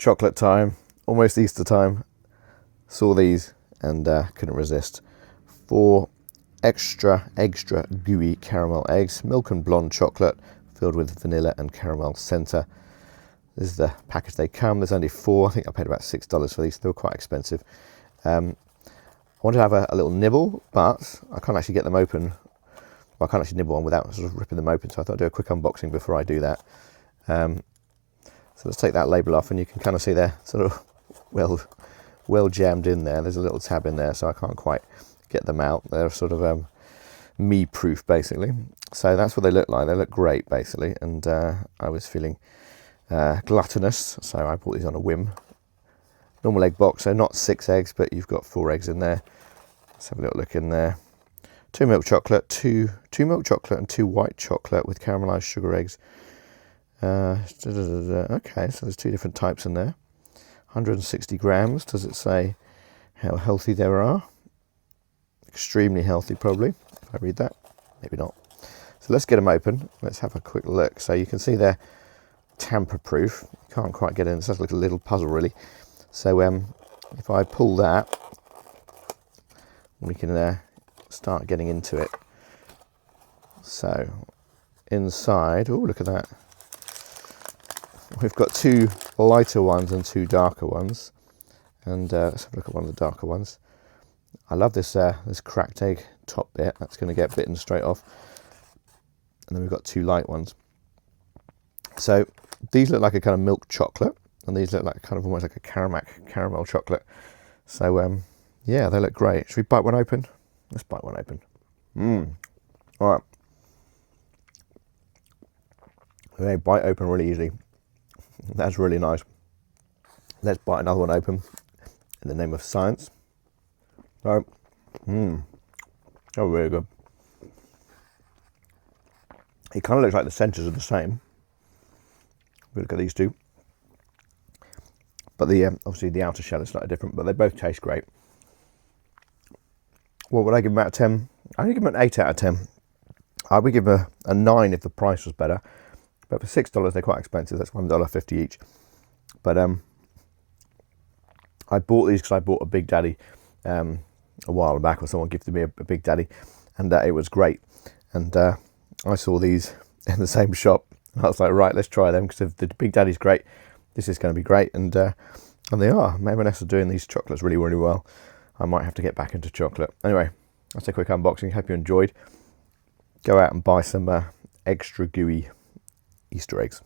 chocolate time, almost Easter time. Saw these and couldn't resist. 4 extra gooey caramel eggs, milk and blonde chocolate filled with vanilla and caramel centre. This is the package they come. There's only 4. I think I paid about $6 for these. They were quite expensive. I wanted to have a little nibble, but I can't actually get them open. Well, I can't actually nibble one without sort of ripping them open, so I thought I'd do a quick unboxing before I do that. So let's take that label off, and you can kind of see they're sort of well jammed in there. There's a little tab in there, so I can't quite get them out. They're sort of me-proof, basically. So that's what they look like. They look great, basically, and I was feeling gluttonous, so I bought these on a whim. Normal egg box, so not 6 eggs, but you've got 4 eggs in there. Let's have a little look in there. 2 milk chocolate, 2 milk chocolate and 2 white chocolate with caramelized sugar eggs. Okay, so there's 2 different types in there. 160 grams. Does it say how healthy they are? Extremely healthy, probably, if I read that. Maybe not. So let's get them open. Let's have a quick look. So you can see they're tamper-proof. Can't quite get in. It's like a little puzzle, really. So if I pull that, we can start getting into it. So inside, oh, look at that. We've got 2 lighter ones and 2 darker ones. And let's have a look at one of the darker ones. I love this this cracked egg top bit. That's going to get bitten straight off. And then we've got 2 light ones. So these look like a kind of milk chocolate, and these look like kind of almost like a caramel chocolate. So yeah, they look great. Should we bite one open? Let's bite one open. All right. They bite open really easily. That's really nice. Let's bite another one open in the name of science. Oh, oh, really good. It kind of looks like the centres are the same. We look at these 2, but the obviously the outer shell is slightly different, but they both taste great. What would I give them out of 10? I would give them an 8 out of 10. I would give them a 9 if the price was better, but for $6 they're quite expensive. That's $1.50 each. But I bought these because I bought a Big Daddy a while back, or someone gifted me a Big Daddy, and it was great. And I saw these in the same shop, and I was like, right, let's try them, because if the Big Daddy's great, this is going to be great. And they are. M&S are doing these chocolates really, really well. I might have to get back into chocolate. Anyway, that's a quick unboxing. Hope you enjoyed. Go out and buy some extra gooey Easter eggs.